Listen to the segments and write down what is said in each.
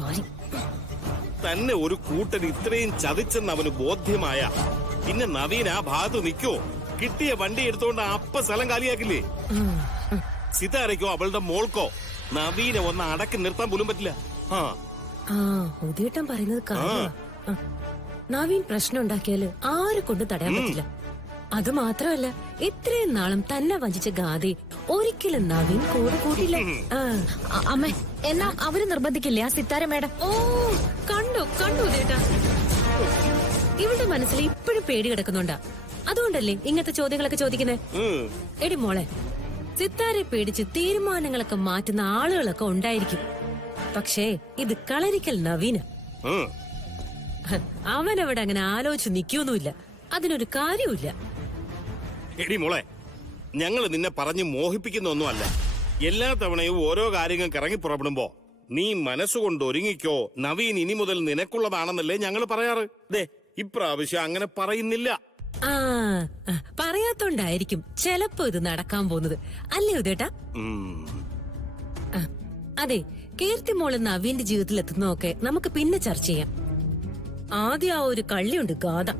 കാര്യം. തന്നെ ഒരു കൂട്ടൻ ഇത്രയും ചതിച്ചെന്ന് അവന് ബോധ്യമായ പിന്നെ നവീൻ ആ ഭാഗത്ത് നിൽക്കോ? കിട്ടിയ വണ്ടി എടുത്തോണ്ട് അപ്പ സ്ഥലം കാലിയാക്കില്ലേ? സിതാരയ്ക്കോ അവളുടെ മോൾക്കോ നവീനെ ഒന്ന് അടക്കി നിർത്താൻ പോലും പറ്റില്ല. ഉദയേട്ടൻ പറയുന്നത് കാര്യമാ. നവീൻ പ്രശ്നം ഉണ്ടാക്കിയാല് ആരെ കൊണ്ട് തടയാൻ പറ്റില്ല. അത് മാത്രമല്ല, ഇത്രയും നാളും തന്നെ വഞ്ചിച്ച ഗാദി ഒരിക്കലും നവീൻ കൂടെ കൂട്ടില്ല. അമ്മേ, എന്നാ അവര് നിർബന്ധിക്കില്ലേ ആ സിത്താര മേഡം? ഓ, കണ്ടു ഉദയേട്ടാ. ഇവളുടെ മനസ്സിൽ ഇപ്പോഴും പേടി കിടക്കുന്നുണ്ടാ. അതുകൊണ്ടല്ലേ ഇങ്ങനത്തെ ചോദ്യങ്ങളൊക്കെ ചോദിക്കുന്നേ. എടി മോളെ, സിത്താരെ പേടിച്ച് തീരുമാനങ്ങളൊക്കെ മാറ്റുന്ന ആളുകളൊക്കെ ഉണ്ടായിരിക്കും. പക്ഷേ ഇത് കളരിക്കൽ നവീന. അവനവിടെ അങ്ങനെ ആലോചിച്ച് നിൽക്കൊന്നുമില്ല. അതിനൊരു കാര്യമില്ല. എടി മോളെ, ഞങ്ങള് നിന്നെ പറഞ്ഞു മോഹിപ്പിക്കുന്ന ഒന്നുമല്ല. എല്ലാ തവണയും ഓരോ കാര്യങ്ങൾ ഇറങ്ങി പുറപ്പെടുമ്പോ നീ മനസ്സുകൊണ്ട് ഒരുങ്ങിക്കോ, നവീൻ ഇനി മുതൽ നിനക്കുള്ളതാണെന്നല്ലേ ഞങ്ങൾ പറയാറ്. ദേ, ഇപ്രാവശ്യം അങ്ങനെ പറയുന്നില്ല. പറയാത്തോണ്ടായിരിക്കും ചെലപ്പോ ഇത് നടക്കാൻ പോകുന്നത്, അല്ലേ ഉദേട്ടാ? അതെ, കീർത്തി മോള് നവീന്റെ ജീവിതത്തിൽ എത്തുന്നതൊക്കെ നമുക്ക് പിന്നെ ചർച്ച ചെയ്യാം. ആദ്യം ആ ഒരു കള്ളിയുണ്ട് ഗാഥ,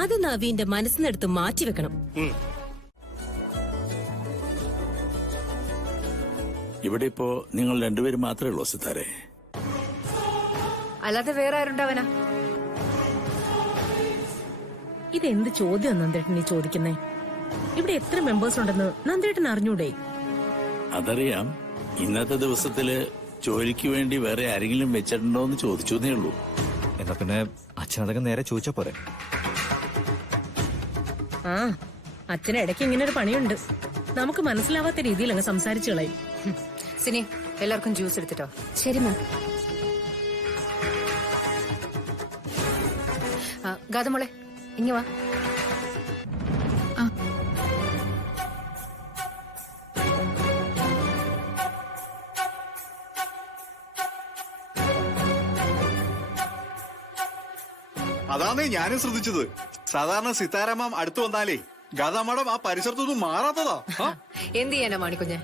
അത് നവീന്റെ മനസ്സിനെടുത്ത് മാറ്റിവെക്കണം. ഇവിടെ ഇപ്പോ നിങ്ങൾ രണ്ടുപേരും മാത്രമേ ഉള്ളൂ സിത്താരെ? അല്ലാതെ വേറെ ആരുണ്ടവനാ? ഇതെന്ത് ചോദ്യം നന്ദേട്ടൻ ഈ ചോദിക്കുന്നേ? ഇവിടെ എത്ര മെമ്പേഴ്സ് ഉണ്ടെന്ന് നന്ദേട്ടൻ അറിഞ്ഞൂടെ? അതറിയാം. ഇന്നത്തെ ദിവസത്തില് ജോലിക്ക് വേണ്ടി വേറെ ആരെങ്കിലും വെച്ചിട്ടുണ്ടോ എന്ന് ചോദിച്ചേ ഉള്ളൂ. എന്നാ പിന്നെ അച്ഛനതൊക്കെ നേരെ ചോദിച്ചാ പോരെ? അച്ഛന് ഇടയ്ക്ക് ഇങ്ങനെ ഒരു പണിയുണ്ട്. നമുക്ക് മനസ്സിലാവാത്ത രീതിയിൽ അങ്ങ് സംസാരിച്ചു കളയും. സിനി, എല്ലാവർക്കും ജ്യൂസ് എടുത്തിട്ടോ. ശരി മാം. ഗാതമോളെ, ഇങ്ങ് വാ. അതാന്നേ ഞാനും ശ്രദ്ധിച്ചത്. സാധാരണ സിത്താരാമാം അടുത്തു വന്നാലേ ഗാഥാമാഡം ആ പരിസരത്തൊന്നും മാറാത്തതാ. എന്ത് ചെയ്യാനാ മാണിക്കുഞ്ഞ്,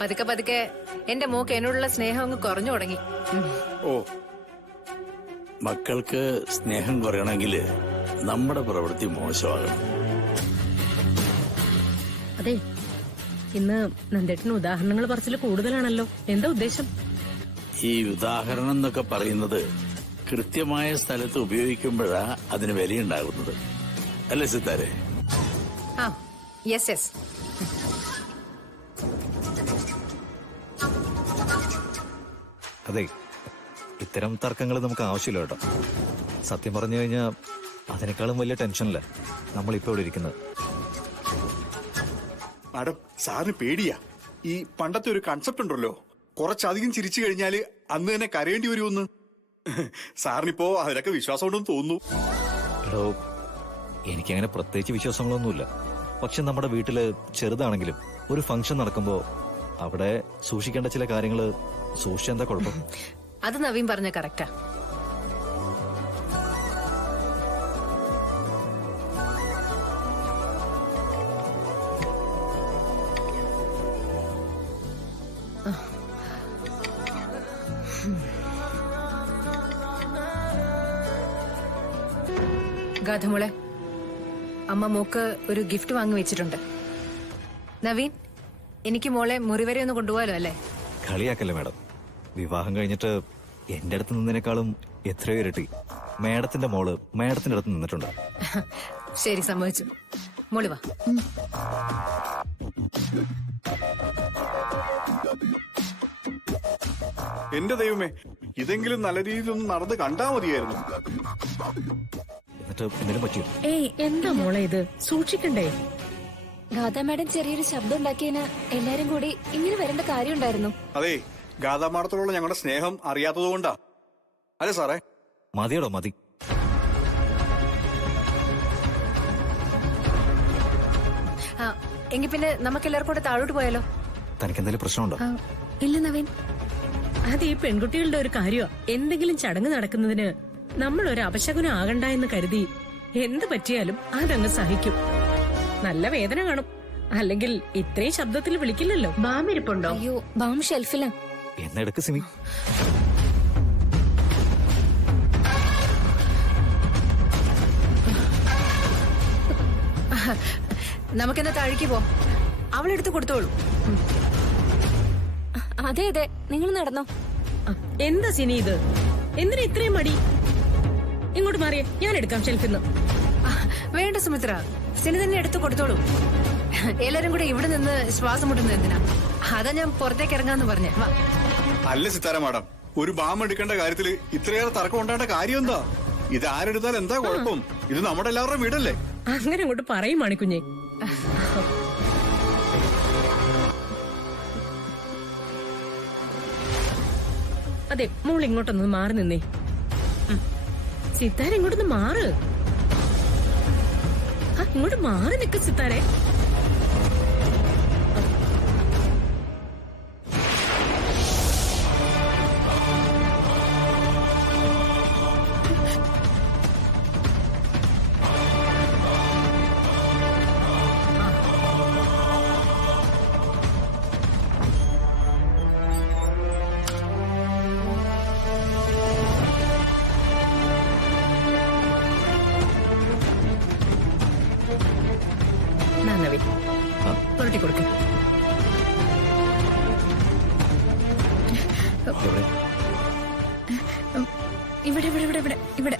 പതുക്കെ പതുക്കെ എന്റെ മോക്ക് എന്നോടുള്ള സ്നേഹം അങ്ങ് കുറഞ്ഞു തുടങ്ങി. ഓ, മക്കൾക്ക് സ്നേഹം കുറയണമെങ്കിൽ നമ്മുടെ പ്രവൃത്തി മോശമാകണം. അതെ, ഇന്ന് നന്ദേട്ടന് ഉദാഹരണങ്ങൾ പറച്ചിൽ കൂടുതലാണല്ലോ. എന്താ ഉദ്ദേശം? ഈ ഉദാഹരണം എന്നൊക്കെ പറയുന്നത് കൃത്യമായ സ്ഥലത്ത് ഉപയോഗിക്കുമ്പോഴാ അതിന് വിലയുണ്ടാകുന്നത്, അല്ലേ സിത്താരെ? യെസ്. അതെ, ഇത്തരം തർക്കങ്ങൾ നമുക്ക് ആവശ്യമില്ല കേട്ടോ. സത്യം പറഞ്ഞു കഴിഞ്ഞാൽ അതിനേക്കാളും വലിയ ടെൻഷനില്ല നമ്മളിപ്പോ ഇവിടെ ഇരിക്കുന്നത്. മാഡം, സാറിന് പേടിയാ. ഈ പണ്ടത്തെ ഒരു കൺസെപ്റ്റ് ഉണ്ടല്ലോ, കുറച്ചധികം ചിരിച്ചു കഴിഞ്ഞാല് അന്ന് തന്നെ കരയേണ്ടി വരുമെന്ന്. സാറിനിപ്പോ അതിലൊക്കെ വിശ്വാസം ഉണ്ടെന്ന് തോന്നുന്നു. എടോ, എനിക്കങ്ങനെ പ്രത്യേകിച്ച് വിശ്വാസങ്ങളൊന്നുമില്ല. പക്ഷെ നമ്മുടെ വീട്ടില് ചെറുതാണെങ്കിലും ഒരു ഫംഗ്ഷൻ നടക്കുമ്പോ അവിടെ സൂക്ഷിക്കേണ്ട ചില കാര്യങ്ങള് സൂക്ഷിച്ചെന്താ കുഴപ്പം? അത് നവീൻ പറഞ്ഞ കറക്റ്റാ. ഗാഥമോളെ, അമ്മ മോക്ക് ഒരു ഗിഫ്റ്റ് വാങ്ങി വെച്ചിട്ടുണ്ട്. നവീൻ, എനിക്ക് മോളെ മുറി വരെ ഒന്ന് കൊണ്ടുപോകാലോ അല്ലേ? കളിയാക്കല്ലേ മാഡം. വിവാഹം കഴിഞ്ഞിട്ട് എന്റെ അടുത്ത് നിന്നതിനേക്കാളും എത്രയോ ഇരട്ടി മാഡത്തിന്റെ മോള് മാഡത്തിന്റെ അടുത്ത് നിന്നിട്ടുണ്ട്. ശരി, സമ്മതിച്ചു. മോളി വാ. എന്റെ ദൈവമേ, ഇതെങ്കിലും നല്ല രീതിയിലൊന്നും നടന്ന് കണ്ടാ മതിയായിരുന്നു. എന്നിട്ട് എന്തെങ്കിലും പറ്റിയോ? ഏയ്, എന്താ മോളെ ഇത്? സൂക്ഷിക്കണ്ടേ? ഗാഥാ മാഡം ചെറിയൊരു ശബ്ദം ഉണ്ടാക്കിയതിന് എല്ലാരും കൂടി ഇങ്ങനെ വരേണ്ട കാര്യമുണ്ടായിരുന്നു. അതെ, ഗാഥാമാഡത്തോടുള്ള ഞങ്ങളുടെ സ്നേഹം അറിയാത്തത് കൊണ്ടാ. അല്ലേ സാറേ? മതിയോടോ, മതി. എങ്കിൽ പിന്നെ നമുക്ക് എല്ലാവർക്കും കൂടെ താഴോട്ട് പോയാലോ? തനിക്ക് എന്തെങ്കിലും പ്രശ്നമുണ്ടോ? ഇല്ല നവീൻ, അത് ഈ പെൺകുട്ടികളുടെ ഒരു കാര്യമാ. എന്തെങ്കിലും ചടങ്ങ് നടക്കുന്നതിന് നമ്മൾ ഒരു അപശകുനം ആകണ്ട എന്ന് കരുതി എന്ത് പറ്റിയാലും അതങ്ങ് സഹിക്കും. നല്ല വേദന കാണും, അല്ലെങ്കിൽ ഇത്രയും ശബ്ദത്തിൽ വിളിക്കില്ലല്ലോ. ബാമിരിപ്പുണ്ടോ? അയ്യോ, ബാം ഷെൽഫിലാ. എന്നെടുക്ക് സിമി. നമുക്കെന്നാ താഴേക്ക് പോ. അവളെടുത്ത് കൊടുത്തോളൂ. അതെ അതെ, നിങ്ങൾ നടന്നോ. ആ, എന്താ സിനി ഇത്? എന്തിനാ ഇത്രയും മടി? ഇങ്ങോട്ട് മാറിയേ, ഞാൻ എടുക്കാം ഷെൽഫിൽ നിന്ന്. വേണ്ട സുമിത്ര, സിനി തന്നെ എടുത്ത് കൊടുത്തോളൂ. എല്ലാരും കൂടെ ഇവിടെ നിന്ന് ശ്വാസം മുട്ടുന്നത് എന്തിനാ? അതാ ഞാൻ പുറത്തേക്ക് ഇറങ്ങാന്ന് പറഞ്ഞേ. വാ. അല്ല സിത്താര മാഡം, ഒരു ബാം എടുക്കേണ്ട കാര്യത്തിൽ ഇത്രയേറെ തർക്കം ഉണ്ടാകേണ്ട കാര്യം എന്താ? ഇത് ആരെടുത്താൽ എന്താ കുഴപ്പം? ഇത് നമ്മുടെ എല്ലാവരുടെയും വീടല്ലേ? അങ്ങനെ അങ്ങോട്ട് പറയും മണിക്കുഞ്ഞെ. അതെ, മോൾ ഇങ്ങോട്ടൊന്ന് മാറി നിന്നേ. സിത്താര ഇങ്ങോട്ടൊന്ന് മാറ്. ഇങ്ങോട്ട് മാറി നിൽക്ക് സിത്താരെ. നവീൻ, പുരട്ടി കൊടുക്ക്. എവിടെ? ഇവിടെ ഇവിടെ ഇവിടെ ഇവിടെ ഇവിടെ.